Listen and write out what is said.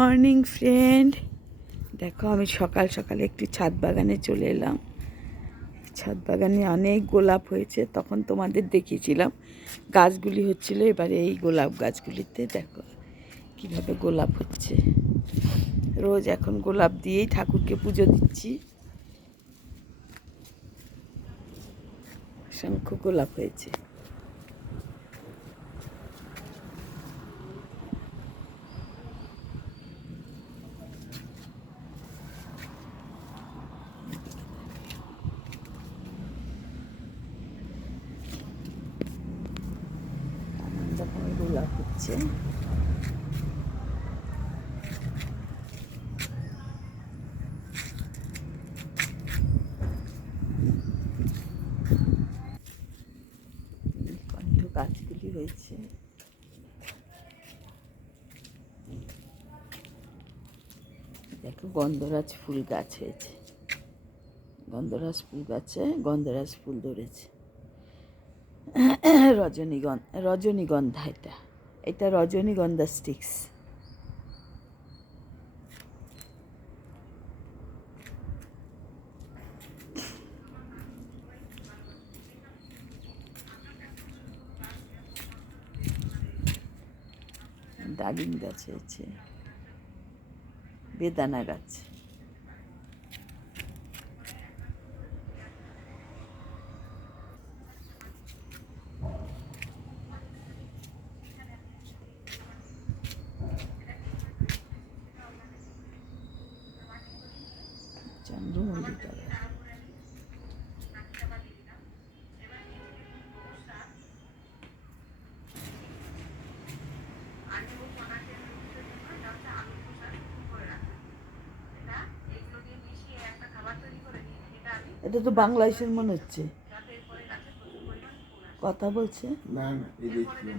Morning friend, দেখো আমি সকাল সকালে একটু ছাদ বাগানে চলে এলাম। ছাদ বাগানে অনেক গোলাপ হয়েছে, তখন তোমাদের দেখিয়েছিলাম গাছগুলি হচ্ছিল। এবারে এই গোলাপ গাছগুলিতে দেখো কীভাবে গোলাপ হচ্ছে। রোজ এখন গোলাপ দিয়েই ঠাকুরকে পুজো দিচ্ছি। অসংখ্য গোলাপ হয়েছে। যখন গোলাপ হচ্ছে কত গাছগুলি হয়েছে। দেখো গন্ধরাজ ফুল গাছ হয়েছে, গন্ধরাজ ফুল গাছে গন্ধরাজ ফুল ধরেছে। রজনীগন্ধা, এটা রজনীগন্ধা স্টিক্স। ডালিম গাছ হয়েছে, বেদানা গাছ। চন্দ্রমল্লিকা গাছ। এটা তো বাংলাদেশের মনে হচ্ছে, কথা বলছে। না না, এই দেখলাম।